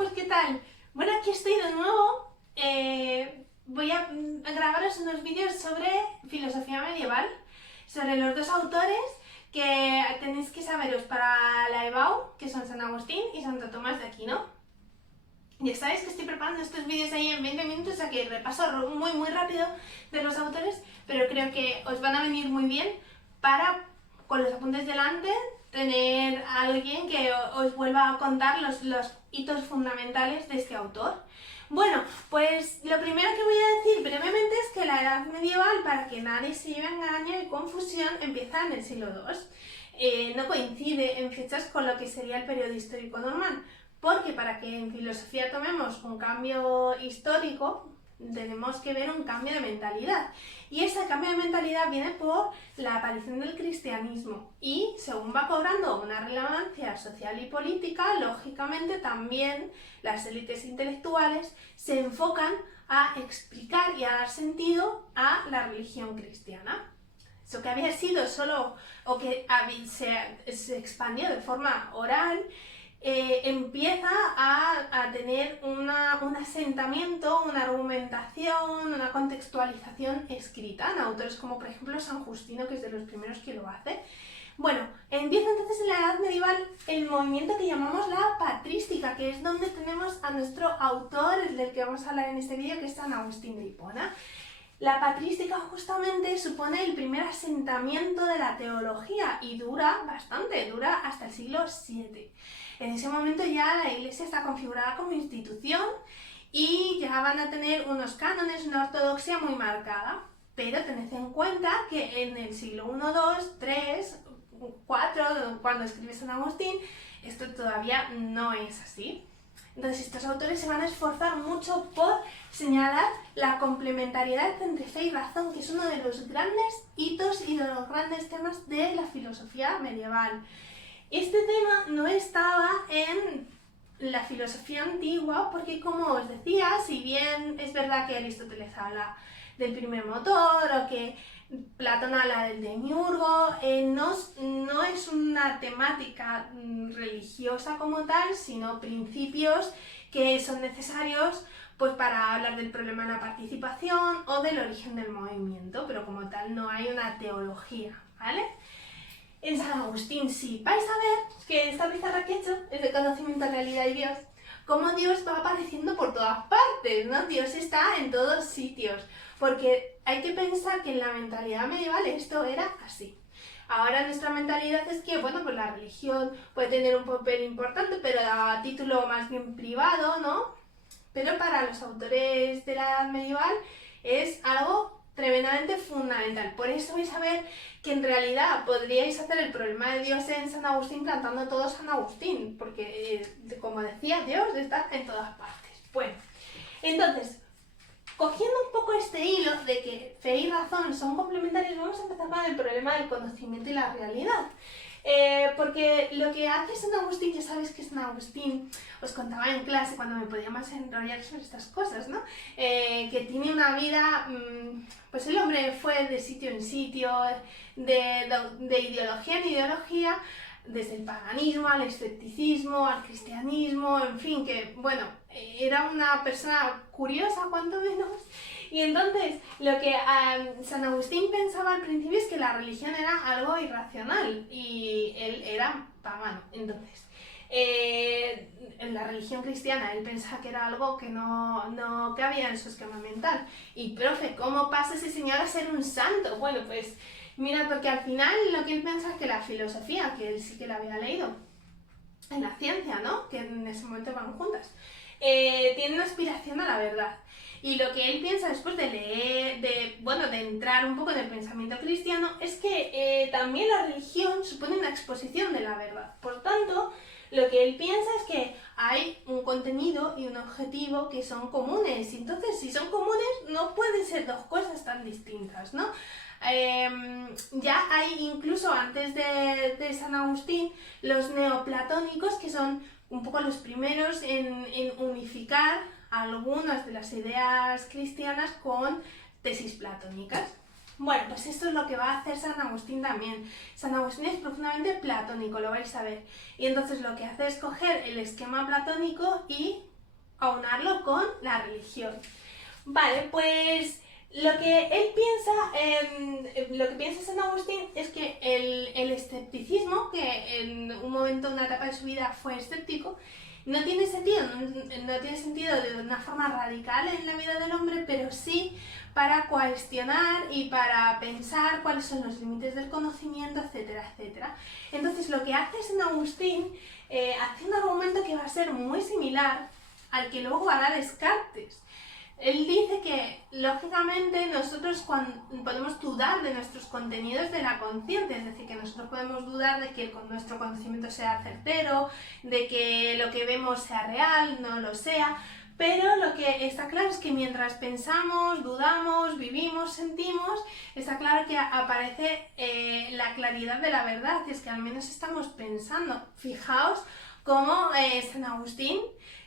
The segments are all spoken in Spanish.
pues ¿qué tal? Bueno, aquí estoy de nuevo. Voy a grabaros unos vídeos sobre filosofía medieval, sobre los dos autores que tenéis que saberos para la EBAU, que son San Agustín y Santo Tomás de Aquino. Ya sabéis que estoy preparando estos vídeos ahí en 20 minutos, o sea que repaso muy rápido de los autores, pero creo que os van a venir muy bien para, con los apuntes delante, tener a alguien que os vuelva a contar los hitos fundamentales de este autor. Bueno, pues lo primero que voy a decir brevemente es que la Edad Medieval, para que nadie se lleve engaño y confusión, empieza en el siglo II. No coincide en fechas con lo que sería el periodo histórico normal, porque para que en filosofía tomemos un cambio histórico, tenemos que ver un cambio de mentalidad. Y ese cambio de mentalidad viene por la aparición del cristianismo. Y según va cobrando una relevancia social y política, lógicamente también las élites intelectuales se enfocan a explicar y a dar sentido a la religión cristiana. Eso que había sido solo, o que se expandió de forma oral, empieza a tener un asentamiento, una argumentación, una contextualización escrita en autores como por ejemplo San Justino, que es de los primeros que lo hace. Bueno, empieza entonces en la Edad Medieval el movimiento que llamamos la patrística, que es donde tenemos a nuestro autor, el del que vamos a hablar en este vídeo, que es San Agustín de Hipona. La patrística justamente supone el primer asentamiento de la teología y dura bastante, dura hasta el siglo VII. En ese momento ya la Iglesia está configurada como institución y ya van a tener unos cánones, una ortodoxia muy marcada. Pero tened en cuenta que en el siglo I, II, III, IV, cuando escribe San Agustín, esto todavía no es así. Entonces estos autores se van a esforzar mucho por señalar la complementariedad entre fe y razón, que es uno de los grandes hitos y de los grandes temas de la filosofía medieval. Este tema no estaba en la filosofía antigua porque, como os decía, si bien es verdad que Aristóteles habla del primer motor o que Platón habla del demiurgo, no es una temática religiosa como tal, sino principios que son necesarios pues para hablar del problema de la participación o del origen del movimiento, pero como tal no hay una teología, ¿vale? En San Agustín sí. Vais a ver que esta pizarra que he hecho es de conocimiento, realidad y Dios, cómo Dios va apareciendo por todas partes, ¿no? Dios está en todos sitios, porque hay que pensar que en la mentalidad medieval esto era así. Ahora nuestra mentalidad es que, bueno, pues la religión puede tener un papel importante, pero a título más bien privado, ¿no? Pero para los autores de la Edad Medieval es algo tremendamente fundamental. Por eso vais a ver que en realidad podríais hacer el problema de Dios en San Agustín plantando todo San Agustín, porque como decía, Dios está en todas partes. Bueno, entonces, cogiendo un poco este hilo de que fe y razón son complementarios, vamos a empezar con el problema del conocimiento y la realidad. Porque lo que hace San Agustín, ya sabéis que San Agustín, os contaba en clase cuando me podía más enrollar sobre estas cosas, ¿no? Que tiene una vida, pues el hombre fue de sitio en sitio, de ideología en ideología, desde el paganismo al escepticismo, al cristianismo, en fin, que bueno, era una persona curiosa cuanto menos. Y entonces lo que San Agustín pensaba al principio es que la religión era algo irracional y él era pagano. Entonces, en la religión cristiana él pensaba que era algo que no cabía en su esquema mental. Y profe, ¿cómo pasa ese señor a ser un santo? Bueno, pues mira, porque al final lo que él piensa es que la filosofía, que él sí que la había leído en la ciencia, ¿no? Que en ese momento van juntas, tiene una aspiración a la verdad. Y lo que él piensa después de leer, de entrar un poco en el pensamiento cristiano, es que también la religión supone una exposición de la verdad. Por tanto, lo que él piensa es que hay un contenido y un objetivo que son comunes. Y entonces, si son comunes, no pueden ser dos cosas tan distintas, ¿no? Ya hay incluso antes de San Agustín los neoplatónicos, que son un poco los primeros en unificar algunas de las ideas cristianas con tesis platónicas. Bueno, pues esto es lo que va a hacer San Agustín también. San Agustín es profundamente platónico, lo vais a ver. Y entonces lo que hace es coger el esquema platónico y aunarlo con la religión. Vale, pues lo que él piensa, lo que piensa San Agustín es que el escepticismo, que en un momento, una etapa de su vida fue escéptico, no tiene sentido de una forma radical en la vida del hombre, pero sí para cuestionar y para pensar cuáles son los límites del conocimiento, etcétera, etcétera. Entonces lo que hace San Agustín, hace un argumento que va a ser muy similar al que luego hará Descartes. Él dice que, lógicamente, nosotros podemos dudar de nuestros contenidos de la conciencia, es decir, que nosotros podemos dudar de que nuestro conocimiento sea certero, de que lo que vemos sea real, no lo sea, pero lo que está claro es que mientras pensamos, dudamos, vivimos, sentimos, está claro que aparece la claridad de la verdad, y es que al menos estamos pensando. Fijaos cómo San Agustín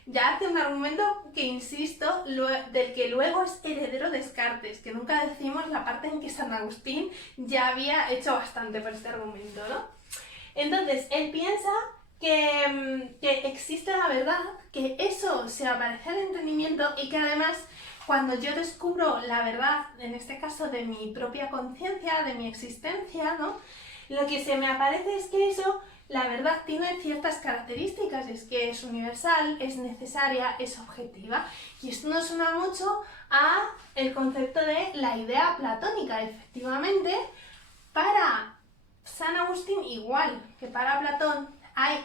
ya hace un argumento que, insisto, del que luego es heredero Descartes, que nunca decimos la parte en que San Agustín ya había hecho bastante por este argumento, ¿no? Entonces, él piensa que existe la verdad, que eso se aparece al entendimiento y que además, cuando yo descubro la verdad, en este caso de mi propia conciencia, de mi existencia, ¿no? Lo que se me aparece es que eso, la verdad, tiene ciertas características, es que es universal, es necesaria, es objetiva. Y esto nos suena mucho a el concepto de la idea platónica. Efectivamente, para San Agustín, igual que para Platón,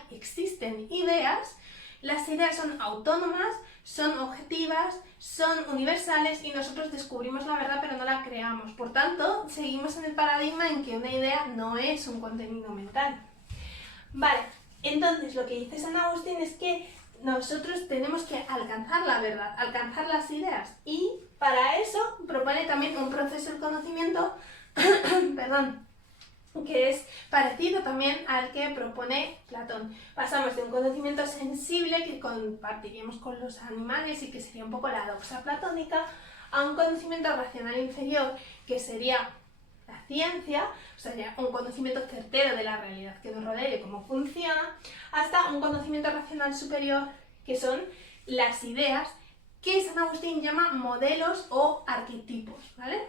existen ideas. Las ideas son autónomas, son objetivas, son universales y nosotros descubrimos la verdad pero no la creamos. Por tanto, seguimos en el paradigma en que una idea no es un contenido mental. Vale, entonces lo que dice San Agustín es que nosotros tenemos que alcanzar la verdad, alcanzar las ideas, y para eso propone también un proceso del conocimiento perdón, que es parecido también al que propone Platón. Pasamos de un conocimiento sensible que compartiríamos con los animales y que sería un poco la doxa platónica, a un conocimiento racional inferior que sería la ciencia, o sea, ya un conocimiento certero de la realidad que nos rodea y de cómo funciona, hasta un conocimiento racional superior, que son las ideas, que San Agustín llama modelos o arquetipos, ¿vale?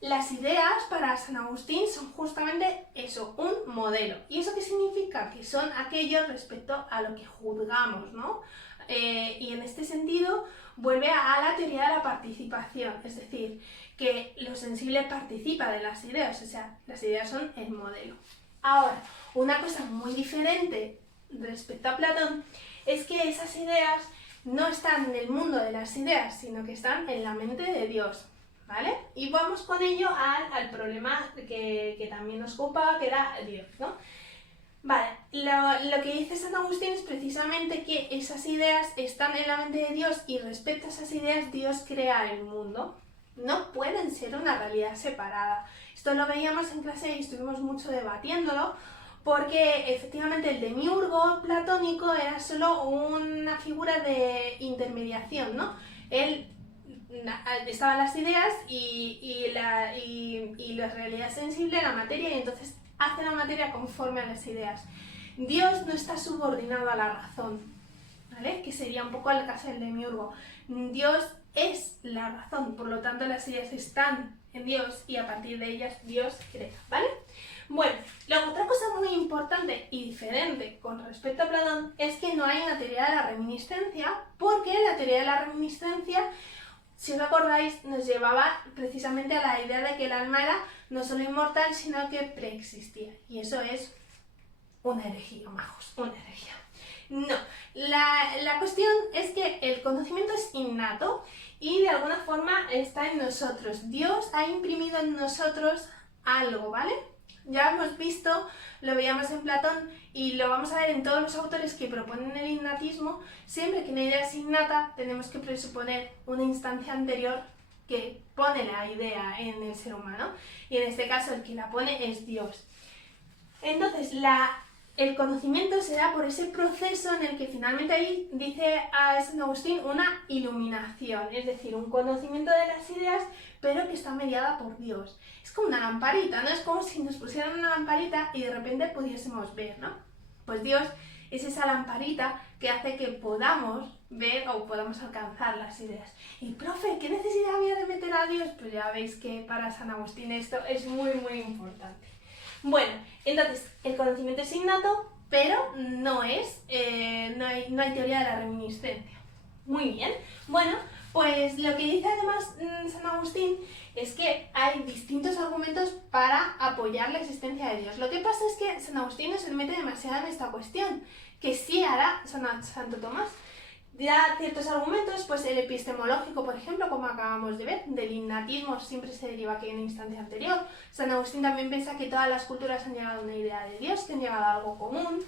Las ideas para San Agustín son justamente eso, un modelo. ¿Y eso qué significa? Que son aquellos respecto a lo que juzgamos, ¿no? Y en este sentido vuelve a la teoría de la participación, es decir, que lo sensible participa de las ideas, o sea, las ideas son el modelo. Ahora, una cosa muy diferente respecto a Platón es que esas ideas no están en el mundo de las ideas, sino que están en la mente de Dios, ¿vale? Y vamos con ello al problema que también nos ocupaba, que era Dios, ¿no? Vale, lo que dice San Agustín es precisamente que esas ideas están en la mente de Dios y respecto a esas ideas Dios crea el mundo. No pueden ser una realidad separada. Esto lo veíamos en clase y estuvimos mucho debatiéndolo, porque efectivamente el demiurgo platónico era solo una figura de intermediación, ¿no? Estaban las ideas y la realidad sensible, la materia, y entonces hace la materia conforme a las ideas. Dios no está subordinado a la razón, ¿vale? Que sería un poco el caso del demiurgo. Dios es la razón, por lo tanto las ideas están en Dios y a partir de ellas Dios crea, ¿vale? Bueno, luego otra cosa muy importante y diferente con respecto a Platón es que no hay una teoría de la reminiscencia, porque la teoría de la reminiscencia, si os acordáis, nos llevaba precisamente a la idea de que el alma era no solo inmortal, sino que preexistía. Y eso es una herejía, majos, una herejía. No, la cuestión es que el conocimiento es innato y de alguna forma está en nosotros. Dios ha imprimido en nosotros algo, ¿vale? Ya hemos visto, lo veíamos en Platón y lo vamos a ver en todos los autores que proponen el innatismo. Siempre que una idea es innata, tenemos que presuponer una instancia anterior que pone la idea en el ser humano. Y en este caso el que la pone es Dios. Entonces, el conocimiento se da por ese proceso en el que finalmente ahí dice a San Agustín una iluminación, es decir, un conocimiento de las ideas, pero que está mediada por Dios. Es como una lamparita, ¿no? Es como si nos pusieran una lamparita y de repente pudiésemos ver, ¿no? Pues Dios es esa lamparita que hace que podamos ver o podamos alcanzar las ideas. Y profe, ¿qué necesidad había de meter a Dios? Pues ya veis que para San Agustín esto es muy muy importante. Bueno, entonces el conocimiento es innato, pero no hay teoría de la reminiscencia. Muy bien, bueno, pues lo que dice además San Agustín es que hay distintos argumentos para apoyar la existencia de Dios. Lo que pasa es que San Agustín no se mete demasiado en esta cuestión, que sí hará Santo Tomás. Da ciertos argumentos, pues el epistemológico, por ejemplo, como acabamos de ver, del innatismo siempre se deriva que hay una instancia anterior. San Agustín también piensa que todas las culturas han llegado a una idea de Dios, que han llegado a algo común.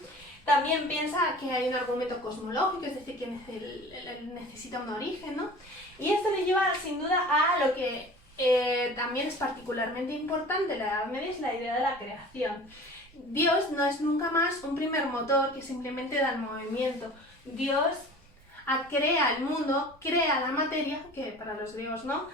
También piensa que hay un argumento cosmológico, es decir, que necesita un origen, ¿no? Y esto le lleva sin duda a lo que también es particularmente importante en la Edad Media, es la idea de la creación. Dios no es nunca más un primer motor que simplemente da el movimiento. Dios crea el mundo, crea la materia, que para los griegos no,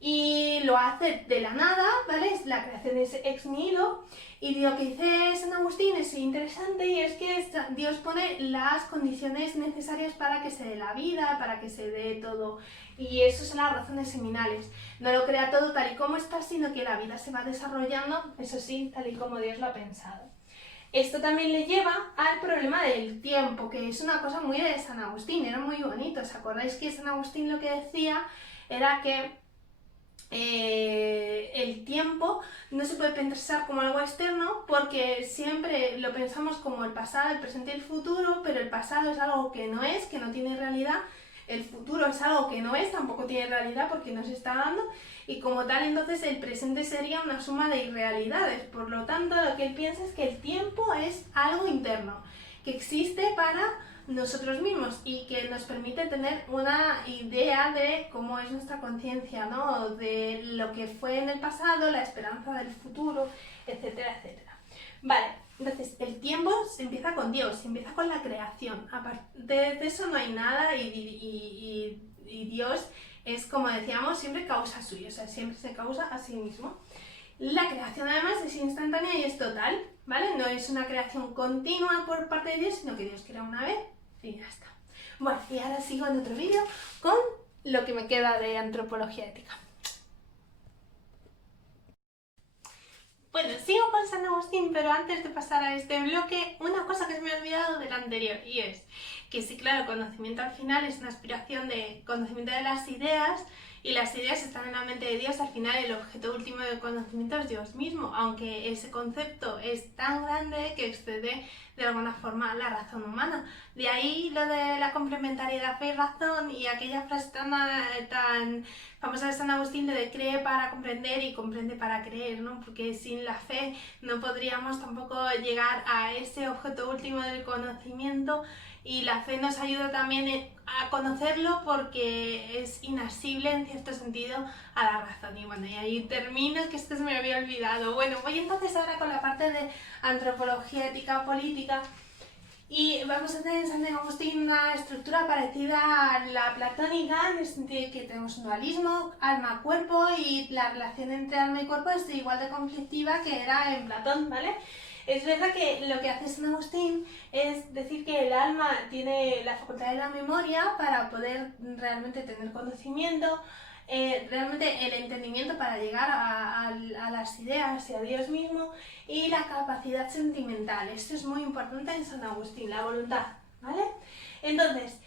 y lo hace de la nada, ¿vale? La creación es ex nihilo, y lo que dice San Agustín es interesante, y es que Dios pone las condiciones necesarias para que se dé la vida, para que se dé todo, y eso son las razones seminales. No lo crea todo tal y como está, sino que la vida se va desarrollando, eso sí, tal y como Dios lo ha pensado. Esto también le lleva al problema del tiempo, que es una cosa muy de San Agustín, era muy bonito. ¿Os acordáis que San Agustín lo que decía era que el tiempo no se puede pensar como algo externo porque siempre lo pensamos como el pasado, el presente y el futuro, pero el pasado es algo que no es, que no tiene realidad, el futuro es algo que no es, tampoco tiene realidad porque no se está dando, y como tal entonces el presente sería una suma de irrealidades. Por lo tanto, lo que él piensa es que el tiempo es algo interno, que existe para nosotros mismos y que nos permite tener una idea de cómo es nuestra conciencia, ¿no? De lo que fue en el pasado, la esperanza del futuro, etcétera, etcétera. Vale, entonces el tiempo se empieza con Dios, se empieza con la creación. Aparte de eso no hay nada y Dios es, como decíamos, siempre causa suya, o sea, siempre se causa a sí mismo. La creación además es instantánea y es total, ¿vale? No es una creación continua por parte de Dios, sino que Dios crea una vez y ya está. Bueno, y ahora sigo en otro vídeo con lo que me queda de antropología ética. Bueno, sigo con San Agustín, pero antes de pasar a este bloque, una cosa que se me ha olvidado del anterior, y es que sí, claro, el conocimiento al final es una aspiración de conocimiento de las ideas, y las ideas están en la mente de Dios. Al final el objeto último del conocimiento es Dios mismo, aunque ese concepto es tan grande que excede de alguna forma la razón humana. De ahí lo de la complementariedad fe y razón, y aquella frase tan famosa de San Agustín, lo de cree para comprender y comprende para creer, ¿no? Porque sin la fe no podríamos tampoco llegar a ese objeto último del conocimiento, y la fe nos ayuda también a conocerlo porque es inasible en cierto sentido a la razón. Y bueno, y ahí termino, que esto se me había olvidado. Bueno, voy entonces ahora con la parte de antropología ética política, y vamos a tener en San Agustín una estructura parecida a la platónica, en el sentido de que tenemos un dualismo, alma-cuerpo, y la relación entre alma y cuerpo es igual de conflictiva que era en Platón, ¿vale? Es verdad que lo que hace San Agustín es decir que el alma tiene la facultad de la memoria para poder realmente tener conocimiento, realmente el entendimiento para llegar a las ideas y a Dios mismo, y la capacidad sentimental. Esto es muy importante en San Agustín, la voluntad, ¿vale? Entonces,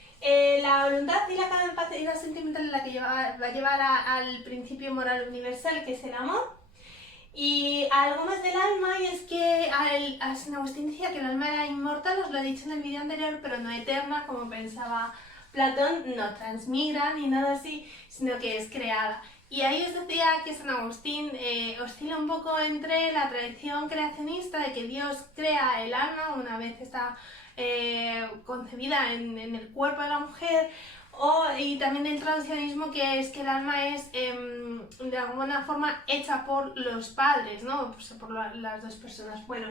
la voluntad y la capacidad sentimental es la que va a llevar al principio moral universal, que es el amor. Y algo más del alma, y es que a San Agustín decía que el alma era inmortal, os lo he dicho en el vídeo anterior, pero no eterna como pensaba Platón, no transmigra ni nada así, sino que es creada. Y ahí os decía que San Agustín oscila un poco entre la tradición creacionista de que Dios crea el alma una vez está concebida en el cuerpo de la mujer, y también el tradicionalismo, que es que el alma es de alguna forma hecha por los padres, ¿no? Pues por las dos personas. Bueno,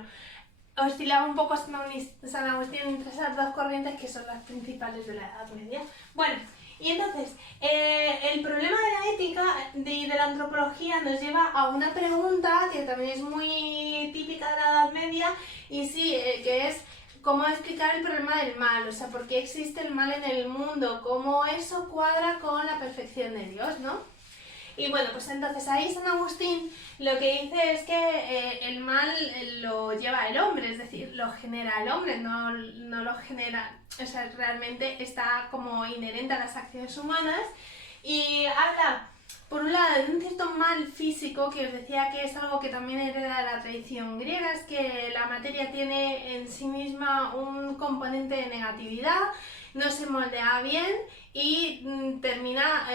oscilaba un poco San Agustín entre esas dos corrientes, que son las principales de la Edad Media. Bueno, y entonces, el problema de la ética y de la antropología nos lleva a una pregunta que también es muy típica de la Edad Media, y sí, que es cómo explicar el problema del mal, o sea, por qué existe el mal en el mundo, cómo eso cuadra con la perfección de Dios, ¿no? Y bueno, pues entonces ahí San Agustín lo que dice es que el mal lo lleva el hombre, es decir, lo genera el hombre, no lo genera, o sea, realmente está como inherente a las acciones humanas, y habla, por un lado, de un cierto mal físico, que os decía que es algo que también hereda de la tradición griega, es que la materia tiene en sí misma un componente de negatividad, no se moldea bien y termina,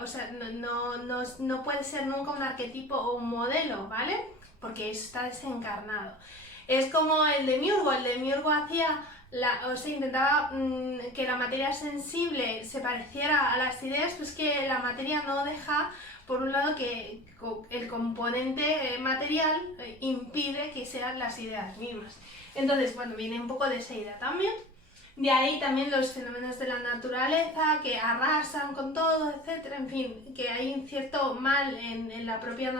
o sea, no puede ser nunca un arquetipo o un modelo, ¿vale? Porque está desencarnado. Es como el Demiurgo hacía, o sea, intentaba que la materia sensible se pareciera a las ideas, pues que la materia no deja, por un lado, que el componente material impide que sean las ideas mismas. Entonces, bueno, viene un poco de esa idea también. De ahí también los fenómenos de la naturaleza que arrasan con todo, etcétera. En fin, que hay un cierto mal en la propia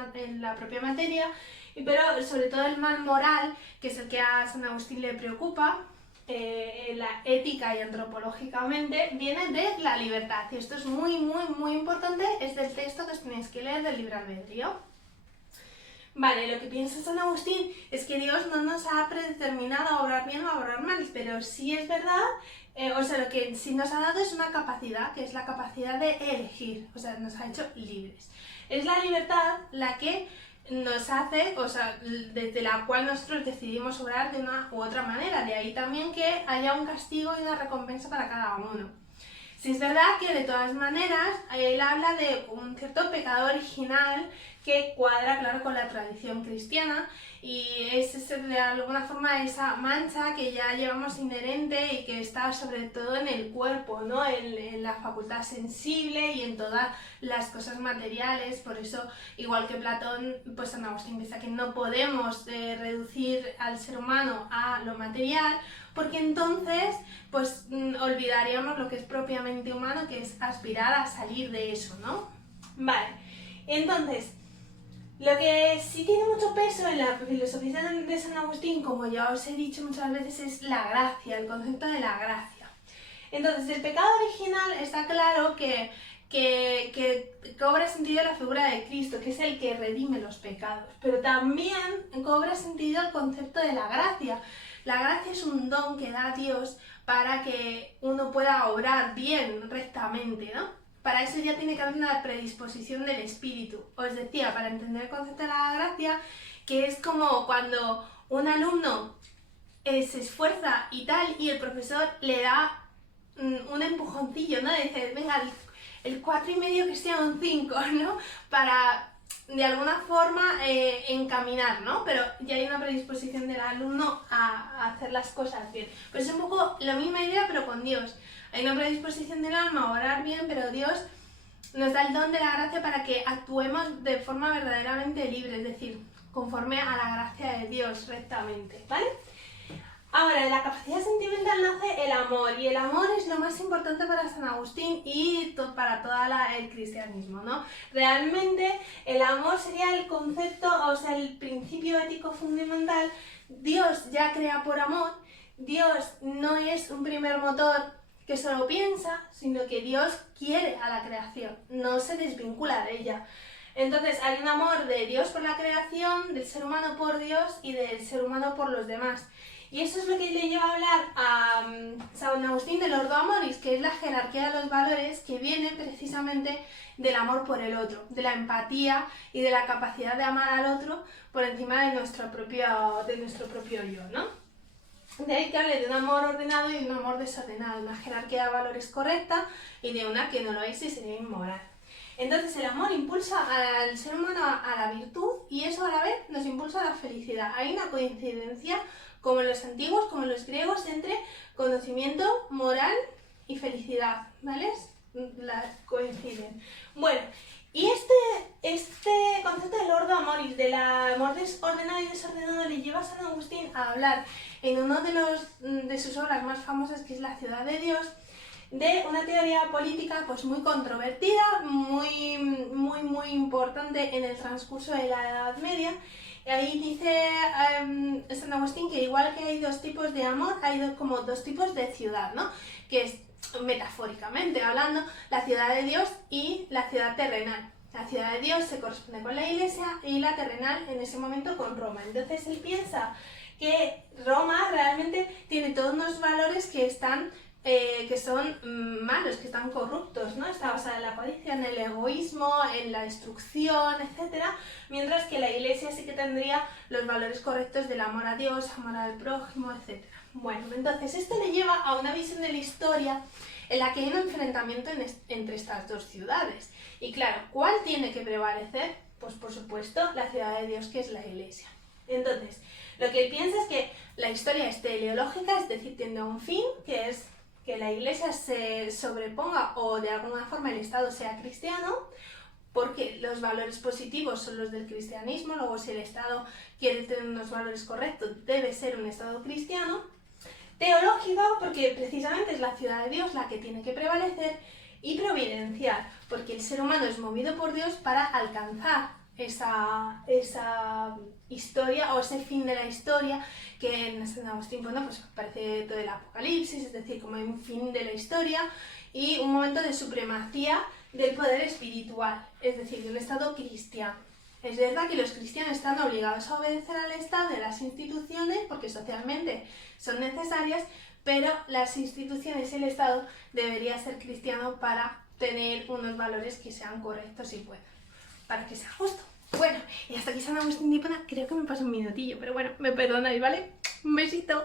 materia, pero sobre todo el mal moral, que es el que a San Agustín le preocupa, la ética y antropológicamente, viene de la libertad. Y esto es muy, muy, muy importante, es del texto que os tenéis que leer del libre albedrío. Vale, lo que piensa San Agustín es que Dios no nos ha predeterminado a obrar bien o a obrar mal, pero sí es verdad, o sea, lo que sí nos ha dado es una capacidad, que es la capacidad de elegir, o sea, nos ha hecho libres. Es la libertad la que nos hace, o sea, desde la cual nosotros decidimos obrar de una u otra manera, de ahí también que haya un castigo y una recompensa para cada uno. Sí es verdad que de todas maneras él habla de un cierto pecado original que cuadra, claro, con la tradición cristiana, y es de alguna forma esa mancha que ya llevamos inherente y que está sobre todo en el cuerpo, ¿no? En la facultad sensible y en todas las cosas materiales. Por eso, igual que Platón, pues San Agustín piensa que no podemos reducir al ser humano a lo material, porque entonces pues olvidaríamos lo que es propiamente humano, que es aspirar a salir de eso, ¿no? Vale, entonces, lo que sí tiene mucho peso en la filosofía de San Agustín, como ya os he dicho muchas veces, es la gracia, el concepto de la gracia. Entonces, el pecado original está claro que cobra sentido la figura de Cristo, que es el que redime los pecados, pero también cobra sentido el concepto de la gracia. La gracia es un don que da Dios para que uno pueda obrar bien, rectamente, ¿no? Para eso ya tiene que haber una predisposición del espíritu. Os decía, para entender el concepto de la gracia, que es como cuando un alumno se esfuerza y tal, y el profesor le da un empujoncillo, ¿no? Dice, venga, el 4,5 que sea un 5, ¿no? Para de alguna forma encaminar, ¿no? Pero ya hay una predisposición del alumno a hacer las cosas bien. Pues es un poco la misma idea, pero con Dios. Hay una predisposición del alma a orar bien, pero Dios nos da el don de la gracia para que actuemos de forma verdaderamente libre, es decir, conforme a la gracia de Dios rectamente, ¿vale? Ahora, de la capacidad sentimental nace el amor, y el amor es lo más importante para San Agustín y para todo el cristianismo, ¿no? Realmente el amor sería el concepto, o sea, el principio ético fundamental. Dios ya crea por amor, Dios no es un primer motor que solo piensa, sino que Dios quiere a la creación, no se desvincula de ella. Entonces hay un amor de Dios por la creación, del ser humano por Dios y del ser humano por los demás. Y eso es lo que le lleva a hablar a San Agustín del Ordo Amoris, que es la jerarquía de los valores que viene precisamente del amor por el otro, de la empatía y de la capacidad de amar al otro por encima de nuestro propio yo, ¿no? De ahí que hable de un amor ordenado y de un amor desordenado, una jerarquía de valores correcta y de una que no lo es y sería inmoral. Entonces el amor impulsa al ser humano a la virtud, y eso a la vez nos impulsa a la felicidad. Hay una coincidencia, como en los antiguos, como en los griegos, entre conocimiento, moral y felicidad, ¿vale? Coinciden. Bueno, y este concepto del ordo amoris, del amor ordenado y desordenado, le lleva a San Agustín a hablar en uno de sus obras más famosas, que es La ciudad de Dios, de una teoría política pues muy controvertida, muy importante en el transcurso de la Edad Media. Y ahí dice San Agustín que igual que hay dos tipos de amor, hay como dos tipos de ciudad, ¿no? Que es, metafóricamente hablando, la ciudad de Dios y la ciudad terrenal. La ciudad de Dios se corresponde con la Iglesia y la terrenal en ese momento con Roma. Entonces él piensa que Roma realmente tiene todos unos valores que son malos, que están corruptos, ¿no? Está basada en la codicia, en el egoísmo, en la destrucción, etc. Mientras que la Iglesia sí que tendría los valores correctos del amor a Dios, amor al prójimo, etc. Bueno, entonces esto le lleva a una visión de la historia en la que hay un enfrentamiento entre estas dos ciudades. Y claro, ¿cuál tiene que prevalecer? Pues por supuesto la ciudad de Dios, que es la Iglesia. Entonces, lo que él piensa es que la historia es teleológica, es decir, tiene un fin, que es que la Iglesia se sobreponga o de alguna forma el Estado sea cristiano, porque los valores positivos son los del cristianismo. Luego, si el Estado quiere tener unos valores correctos, debe ser un Estado cristiano. Teológico, porque precisamente es la ciudad de Dios la que tiene que prevalecer. Y providencial, porque el ser humano es movido por Dios para alcanzar esa historia o ese fin de la historia, que en San Agustín, bueno, pues parece todo el Apocalipsis, es decir, como un fin de la historia y un momento de supremacía del poder espiritual, es decir, de un Estado cristiano. Es verdad que los cristianos están obligados a obedecer al Estado y a las instituciones porque socialmente son necesarias, pero las instituciones y el Estado debería ser cristiano para tener unos valores que sean correctos y buenos, para que sea justo. Bueno, y hasta aquí San Agustín de Hipona. Creo que me pasó un minutillo, pero bueno, me perdonáis, ¿vale? Un besito.